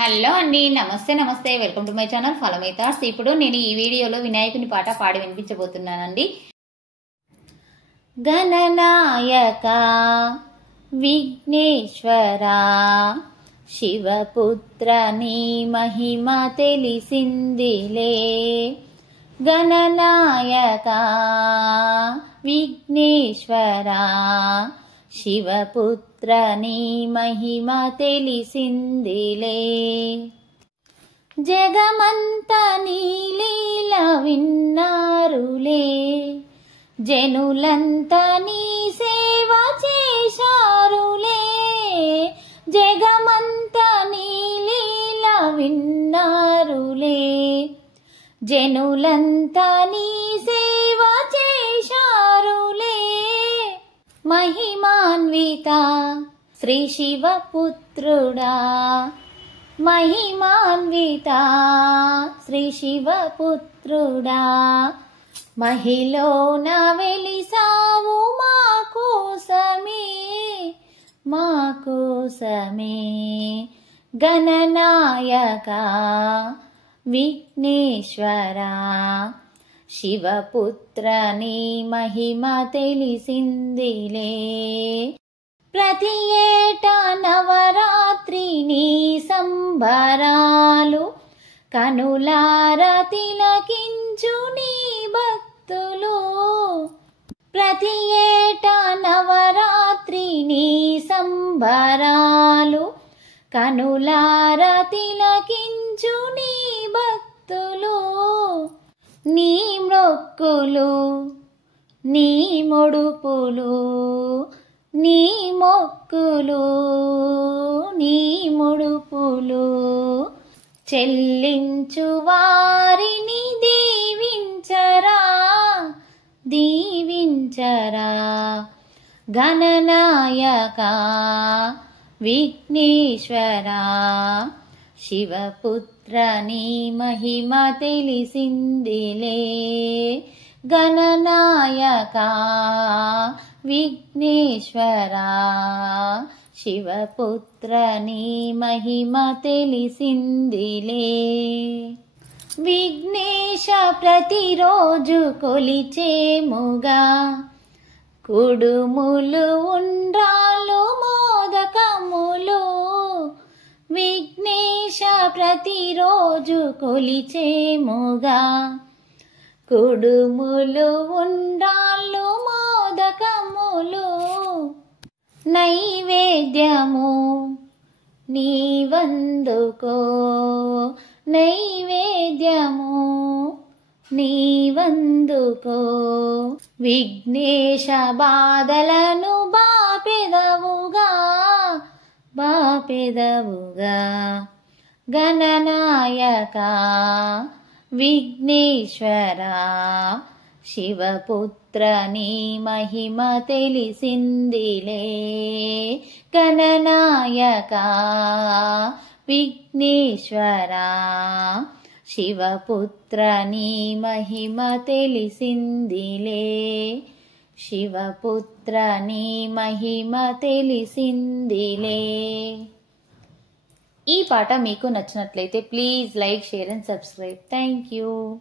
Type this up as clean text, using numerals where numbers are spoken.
Hello అండి, నమస్తే నమస్తే. Welcome to my channel follow my thoughts. ఇప్పుడు నేను ఈ వీడియోలో వినాయకుని పాట పాడి వినిపించబోతున్నానండి. గణనాయక విఘ్నేశ్వర శివపుత్ర నీ మహిమ తెలిసిందిలే. గణనాయక విఘ్నేశ్వర శివపుత్ర నీ మహిమ తెలిసిందిలే. జగమంత నీ లీల విన్నారులే, జనులంతా నీ సేవ చేశారులే. జగమంత నీ లీల విన్నారులే, జనులంతా నీ సేవ చేశారులే. మహిమాన్విత శ్రీ శివపుత్రుడా, మహిమాన్విత శ్రీ శివపుత్రుడా, మహిలోన వెలిసావు మా కోసమే, మా కోసమే. గణనాయక విఘ్నేశ్వర శివపుత్ర నీ మహిమ తెలిసిందిలే. ప్రతి ఏటా నవరాత్రి నీ సంబరాలు కనులార తిలకించు నీ భక్తులు. ప్రతి ఏటా నవరాత్రి నీ సంబరాలు కనులార తిలకించు నీ భక్తులు. నీ మొక్కులు నీ ముడుపులు, నీ మొక్కులు నీ ముడుపులు చెల్లించు వారిని దీవించరా, దీవించరా. గణనాయక విఘ్నేశ్వర శివపుత్ర నీ మహిమ తెలిసిందిలే. గణనాయక విఘ్నేశ్వర శివపుత్ర నీ మహిమ తెలిసిందిలే. విఘ్నేశ ప్రతిరోజు కొలిచేముగా, కుడుములు ఉండ్రాలు మోదకములు. విఘ్నేశ ప్రతిరోజు కొలిచేముగా, కుడుములు ఉండ్రాళ్ళు మోదకములు. నైవేద్యము నీవందుకో, నైవేద్యము నీవందుకో. విఘ్నేశ బాధలను బాపెదవుగా, బాపెదవుగా. గణనాయక విఘ్నేశ్వర శివపుత్ర నీ మహిమ తెలిసిందిలే. గణనాయక విఘ్నేశ్వర శివపుత్ర నీ మహిమ తెలిసిందిలే. శివపుత్ర నీ మహిమ తెలిసిందిలే. ఈ పాట మీకు నచ్చినట్లయితే please like, share and subscribe. Thank you.